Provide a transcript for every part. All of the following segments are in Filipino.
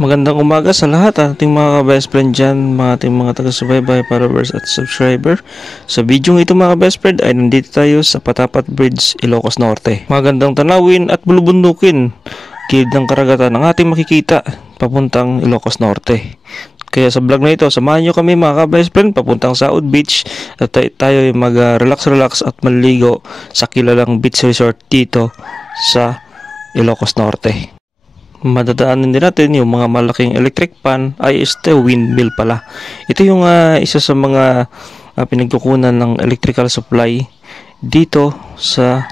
Magandang umaga sa lahat ating mga best friend dyan, mga ating mga taga-subaybay, followers at subscriber. Sa video ito mga best friend ay nandito tayo sa Patapat Bridge, Ilocos Norte. Magandang tanawin at bulubundukin, gilid ng karagatan ang ating makikita papuntang Ilocos Norte. Kaya sa vlog na ito, samahan nyo kami mga ka-best friend papuntang Saud Beach at tayo ay mag-relax at maliligo sa kilalang beach resort dito sa Ilocos Norte. Madadaanan din natin yung mga malaking electric pan ay windmill pala. Ito yung isa sa mga pinagkukunan ng electrical supply dito sa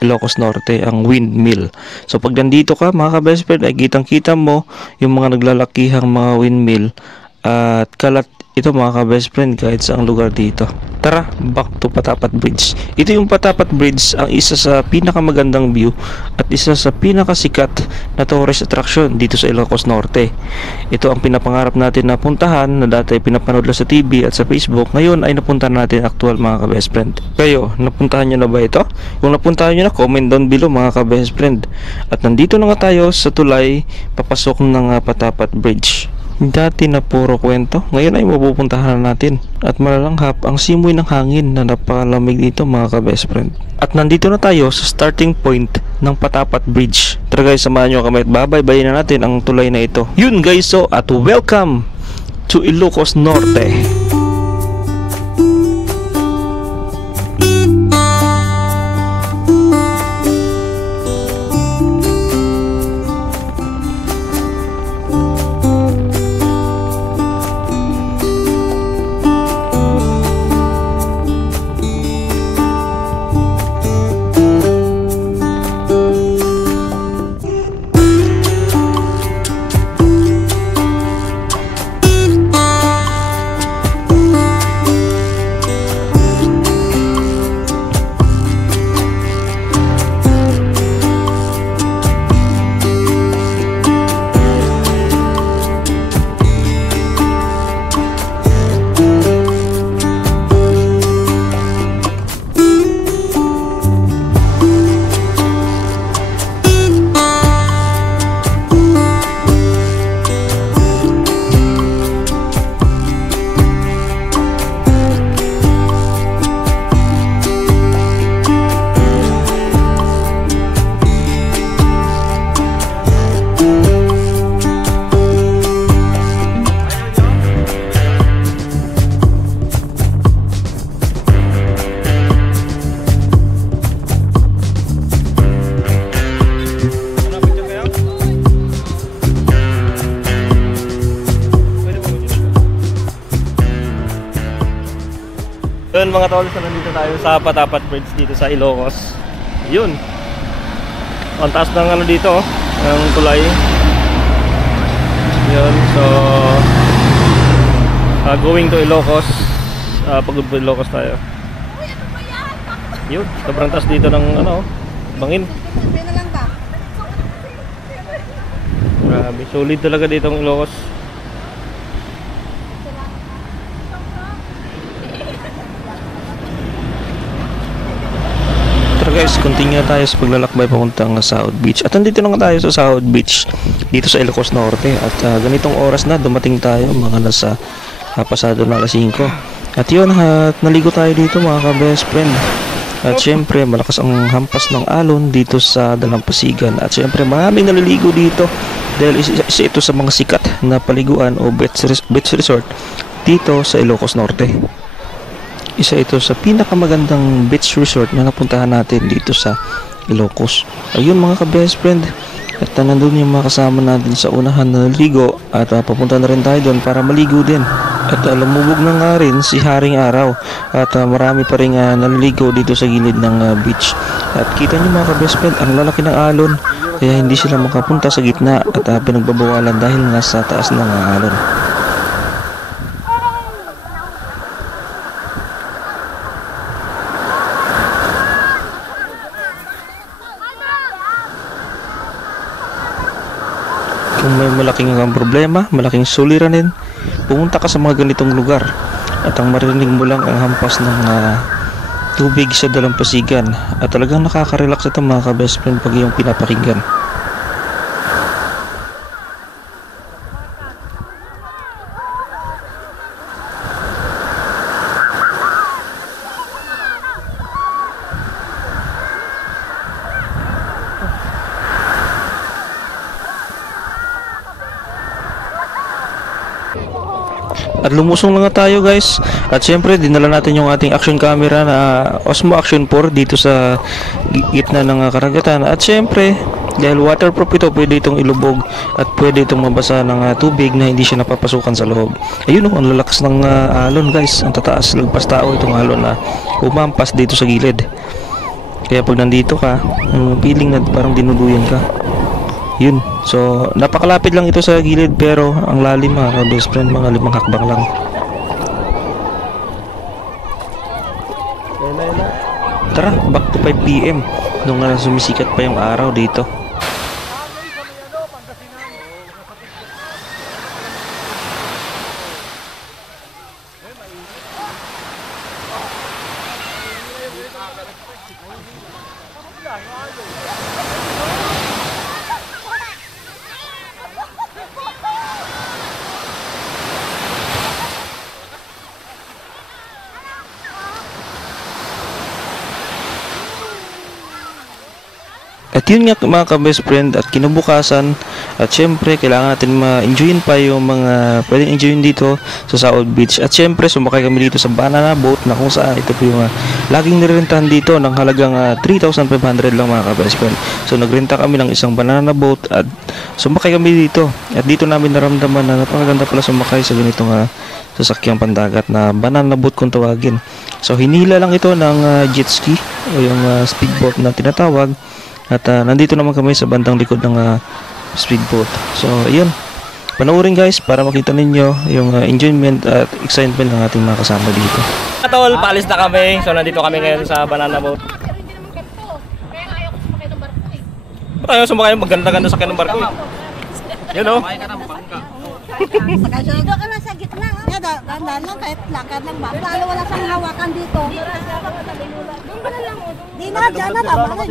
Ilocos Norte, ang windmill. So pag nandito ka mga ka-best friend ay kitang-kita mo yung mga naglalakihang mga windmill at kalat ito mga ka-best friend kahit saang lugar dito. Tara, back to Patapat Bridge. Ito yung Patapat Bridge, ang isa sa pinakamagandang view at isa sa pinakasikat na tourist attraction dito sa Ilocos Norte. Ito ang pinapangarap natin na puntahan na dati pinapanood lang sa TV at sa Facebook. Ngayon ay napuntahan natin actual mga ka-best friend. Kayo, napuntahan nyo na ba ito? Kung napuntahan nyo na, comment down below mga ka-best friend. At nandito na nga tayo sa tulay papasok ng Patapat Bridge. Dati na puro kwento, ngayon ay mapupuntahan natin at malalanghap ang simoy ng hangin na napakalamig dito mga ka-best friend. At nandito na tayo sa starting point ng Patapat Bridge. Tara guys, samahan nyo kami at babaybayin na natin ang tulay na ito. Yun guys, so at welcome to Ilocos Norte. Yun mga tol, so nandito tayo sa Patapat Bridge dito sa Ilocos. Yun. Ang taas ng ano dito, ng tulay. Yun, so going to Ilocos. Pagod po Ilocos tayo. Yun, sobrang taas dito ng ano, bangin. Grabe, solid talaga dito ang Ilocos. Guys, continue na tayo sa paglalakbay papuntang Saud Beach. At nandito na nga tayo sa Saud Beach dito sa Ilocos Norte. At ganitong oras na dumating tayo, mga nasa pasado na alas 5. At yun, naligo tayo dito mga ka-best friend. At syempre malakas ang hampas ng alon dito sa Dalampasigan. At syempre maraming naliligo dito dahil isa ito sa mga sikat na paliguan o beach resort dito sa Ilocos Norte. Isa ito sa pinakamagandang beach resort na napuntahan natin dito sa Ilocos. Ayun mga ka-best friend, at nandun yung mga kasama natin sa unahan na naligo at papunta na rin tayo doon para maligo din. At lumubog na nga rin si Haring Araw at marami pa rin naliligo dito sa gilid ng beach. At kita nyo mga ka-best friend, ang lalaki ng alon kaya hindi sila makapunta sa gitna at pinagbabawalan dahil nasa taas ng alon. Kung may malaking problema, malaking suliranin, pumunta ka sa mga ganitong lugar at ang marinig mo lang ang hampas ng tubig sa dalampasigan at talagang nakaka-relax ito mga ka-best friend pag yung pinapakinggan. At lumusong na nga tayo guys. At syempre dinala natin yung ating action camera na Osmo Action 4 dito sa gitna ng karagatan. At syempre dahil waterproof ito, pwede itong ilubog at pwede itong mabasa ng tubig na hindi siya napapasukan sa loob. Ayun ang lalakas ng alon guys. Ang tataas, lagpas tao itong alon na umampas dito sa gilid. Kaya pag nandito ka, feeling na parang dinuduyan ka. Yun. So, napakalapit lang ito sa gilid pero ang lalim mga best friend, mga 5 hakbang lang. Tara, back to 5 PM nung sumisikat pa yung araw dito. At yun nga mga ka-best friend, at kinabukasan at syempre kailangan natin ma-enjoyin pa yung mga pwedeng enjoyin dito sa South Beach. At syempre sumakay kami dito sa banana boat na kung saan ito po yung laging nirentahan dito ng halagang 3,500 lang mga ka-best friend. So nagrenta kami ng isang banana boat at sumakay kami dito. At dito namin naramdaman na napakaganda pala sumakay sa ganitong sasakyang pandagat na banana boat kung tawagin. So hinila lang ito ng jet ski o yung speedboat na tinatawag. At nandito naman kami sa bandang likod ng speedboat. So, yun. Panoorin guys para makita ninyo yung enjoyment at excitement ng ating mga kasama dito. Tol, paalis na kami. So, nandito kami ngayon sa banana boat. Ba't ayaw sumakay? Maganda-ganda sa ng barko eh. Yun o. Doon ka lang sa gitna. Dandan lang kahit lakad lang ba? Lalo wala siyang hawakan dito. Di na, dyan na, tama na.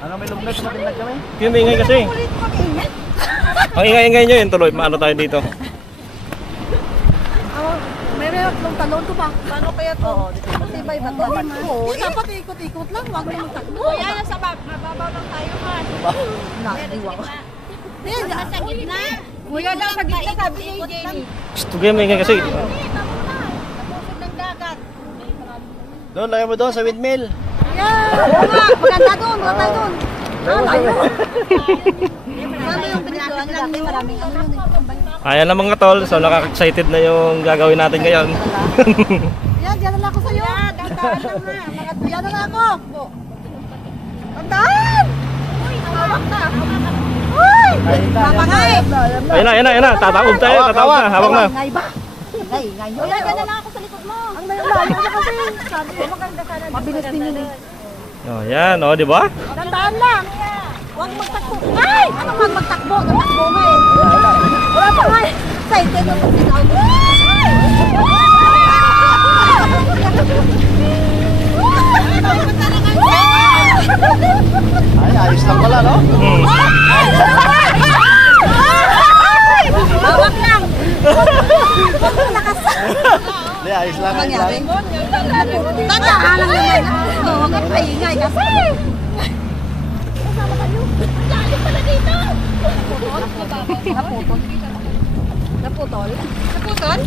Ano may lumnas matinag kami? Yung may ingay kasi. Ang ingay-ingay nyo yun tuloy. Maano tayo dito? May rewak ng talon to ba? Paano kaya to? Matibay ba to? Dapat ikot-ikot lang, wag na magtakbo. Kuya, nasa mababaw lang tayo man. Naiwak. Nasa gitna. Kuya, nasa gitna sabi ni Jenny. Gusto kayo may ingay kasi. Napusod ng dagat. Doon, lagay mo doon sa windmill. Maganda doon, maganda doon. Layo. Ano yung pinituan lang, may maraming ano yun eh. Ayan na mga tol. So, nakaka-excited na yung gagawin natin ngayon. Yan, dyan na lang ako sa'yo. Tandaan lang na. Dyan na lang ako. Tandaan! Hawak na. Uy! Papangay! Ayun na. Tataob tayo. Tataob na. Hawak na. Ngay ba? Ngay. Kuya, dyan na lang ako sa likod mo. Ang layo na kasi. Sabi ko, maganda sana. Mabilis din yun eh. Oh, yan. Oh, di ba? Tandaan lang. Huwag magtakbo. Ay! Ano huwag magtakbo? Natakbo nga eh. Wala pa nga eh. Excited yung pagkinaw. Ay, ayos lang pala, no? Hawak lang. Lakas. Hindi, ayos lang. Ayos Nangyari? lang. Tandaan lang naman. Huwag kang paingay kasi. Lalim pala dito. Naputol. Naputol? Naputol?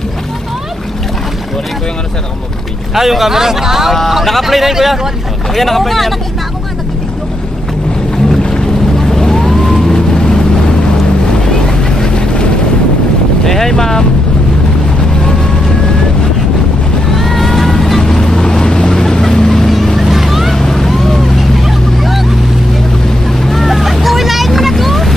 Kunin ko yung ano sir. Yung camera. Ikaw? Naka-play na yun kuya. Kuya, naka-play na yan. Nakita ko nga, nagtitidyo ko. Say hi ma'am. Uulain mo na doon!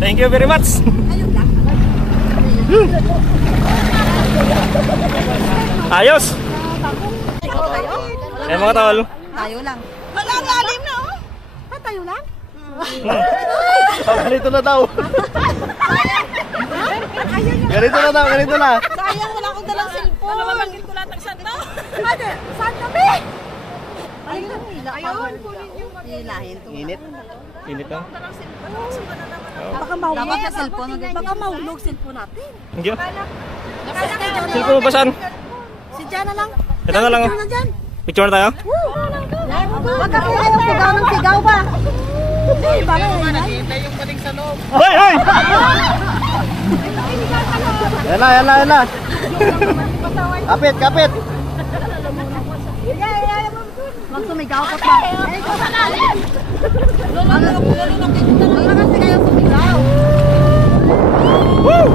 Thank you very much. Ayos. Eh mga tol. Tayo lang. Wala ang lalim na oh. Tayo lang? Ganito na daw. Ganito na daw, ganito na. Sayang, wala akong dalang cellphone. Ano ba ko lahat ng sand na? Ate, saan kami? Ayun, ayun. Hilahin. Init. Init lang. Baka mahulog. Dapat na cellphone. Baka mahulog cellphone natin. Hindi. Cellphone mo ba saan? Si Jana lang. Ito na lang. Picture na dyan. Picture na tayo? Wag ka rin ayaw sigaw ng sigaw ba? Hindi, baka Hoy! Hoy! Yan na, yan na, yan na. Kapit, kapit. Wag sumigaw ko ba? Ay, ko sa lalim. Lolo lang dito. Wala kasi kayo sumigaw. Woo!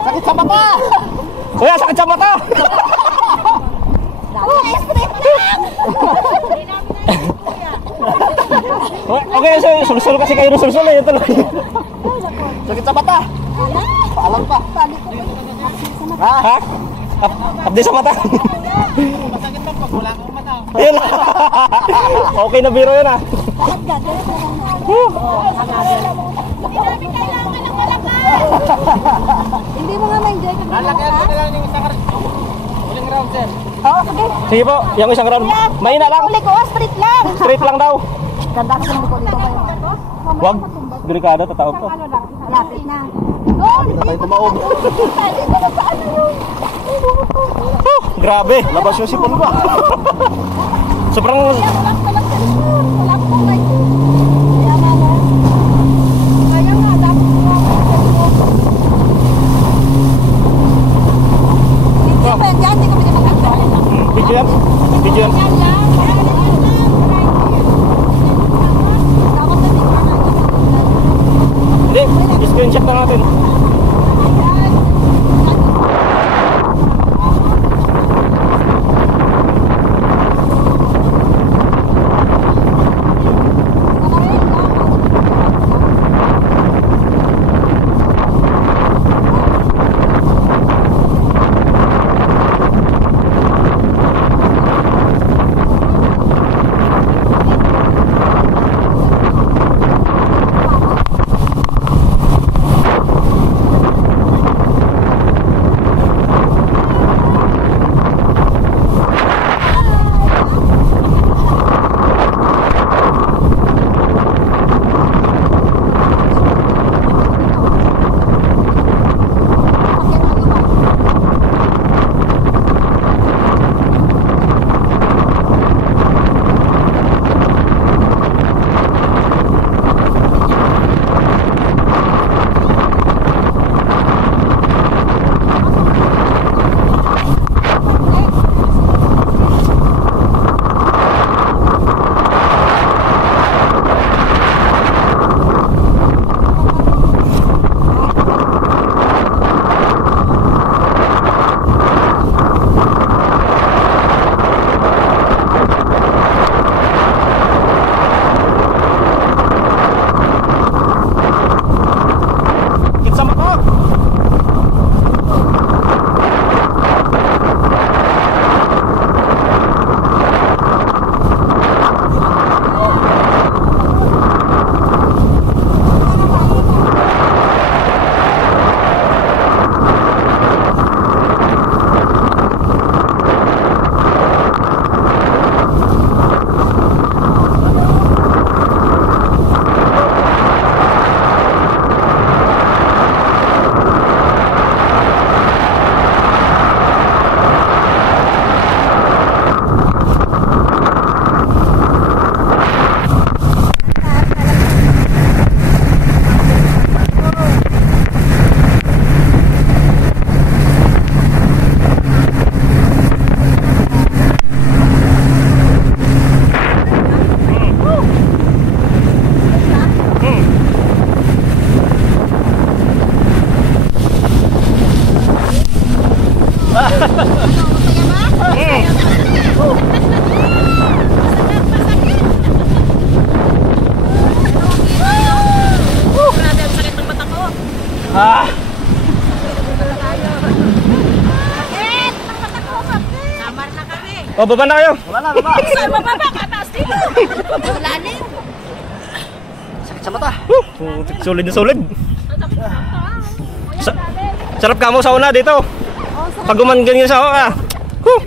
Sakit sa mata! Kuya, sakit sa mata! Okay, sul-sul kasi kayo ng sul-sul eh, tuloy. Sakit sa mata! Paalam pa! Ha? Update sa mata. Masakit lang pag wala akong mata. Ayun. Okay na biro yun ah. Hindi mo nga ma-enjoy ka. Lalagyan ko na lang yung isang uling round, sir. Oo, sige. Sige po, yung isang round. Mahina lang. Uli ko, straight lang. Straight lang daw. Ganda ko ng likod dito kayo. Wag. Delikado, tatawag ko. Ano lang, malapit na. Doon! Hindi na tayo tumaog. Dito na sa ano yun? Grabe. Labas yung sipon ko. Sobrang... Wala ko na ito. Kaya nga na. Kaya nga, dapat mo. Hindi ba yan? Hindi ko pinapagkakal. Video yan. Video yan. Yan lang. Hindi, screenshot na natin. O, baba na kayo. Wala na, baba. Saan mababa ka? Taas dito. Wala na yun. Sakit sa mata. Solid na solid. Sarap ka mo sa una dito. Pag gumangan sa ako ka.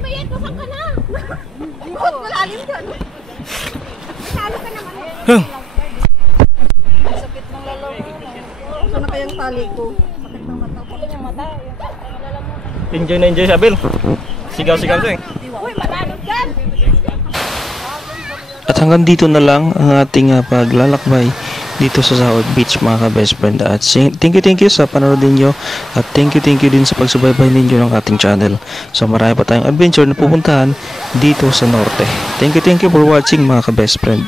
Bayad mo ka na. Malalim dyan. Talo ka naman. Sakit ng lalaman. Saan na kayang tali ko? Sakit ng mata. Sakit ng mata. Enjoy na enjoy, Sabil. Sigaw-sigaw siya eh. Uy, malalim dyan. At hanggang dito na lang ang ating paglalakbay dito sa South Beach mga ka-best friend. At thank you sa panonood ninyo. At thank you din sa pagsubaybay ninyo ng ating channel. So marami pa tayong adventure na pupuntahan dito sa norte. Thank you for watching mga ka-best friend.